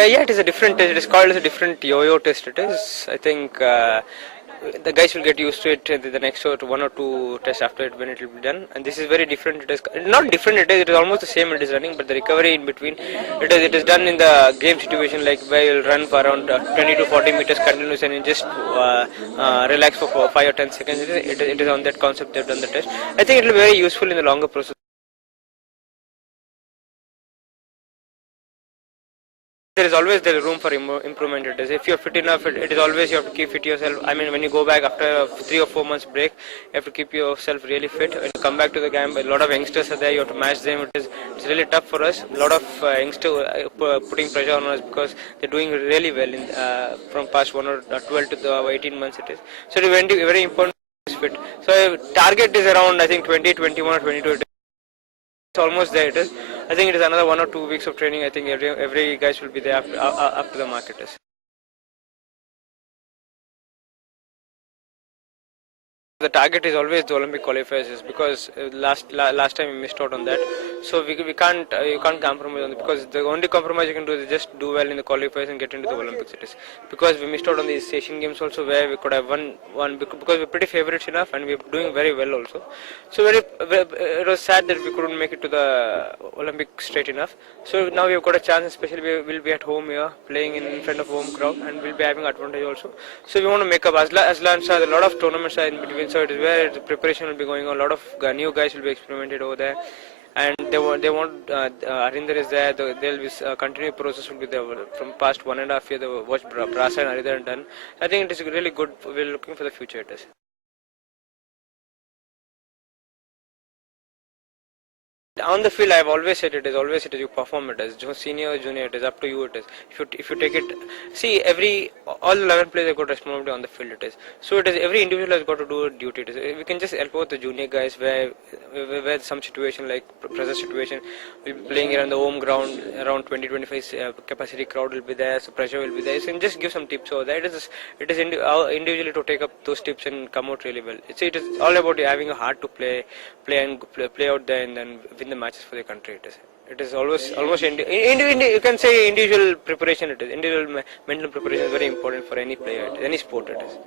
Yeah, it is a different test. It is called as a different yo-yo test. It is. I think the guys will get used to it the next one or two tests after it when it will be done. And this is very different. It is not different. It is almost the same. It is running, but the recovery in between, it is done in the game situation, like where you'll run for around 20 to 40 meters continuous and you just relax for 5 or 10 seconds. It is on that concept they've done the test. I think it will be very useful in the longer process. There is room for improvement. It is, if you're fit enough, it is always you have to keep fit yourself. I mean, when you go back after a 3 or 4 months break, you have to keep yourself really fit. When you come back to the game, a lot of youngsters are there. You have to match them. It's really tough for us. A lot of youngsters putting pressure on us because they're doing really well in from past 12 to the 18 months. It is so it is very important to be fit. So target is around, I think, 20, 21 or 22. It's almost there. It is. I think it is another 1 or 2 weeks of training. I think every guys will be there up to the mark. It is. The target is always the Olympic qualifiers, because last time we missed out on that. So we can't you can't compromise on it, because the only compromise you can do is just do well in the qualifiers and get into the Olympics. It is because we missed out on these Asian Games also, where we could have won because we're pretty favorites enough and we're doing very well also. So it was sad that we couldn't make it to the Olympics straight enough. So now we've got a chance, especially we will be at home here playing in front of home crowd, and we'll be having advantage also. So we want to make up. Aslan said a lot of tournaments are in between. So it is where the preparation will be going on. A lot of new guys will be experimented over there, and they want Arinder is there. There will be continued process will be there from past 1.5 years. They watch Brasa and Arinder and done. I think it is really good. We're looking for the future. It is. On the field, I have always said it is you perform it as senior or junior. It is up to you. It is if you take it. See, all 11 players have got responsibility on the field. It is so it is every individual has got to do a duty. It is, we can just help out the junior guys where some situation like pressure situation, we'll be playing around the home ground, around 20-25 capacity crowd will be there, so pressure will be there. So you can just give some tips over there. It is individually to take up those tips and come out really well. It is all about having a heart to play out there and then win the matches for the country. It is always almost you can say individual preparation. It is individual mental preparation is very important for any player, any sport. It is.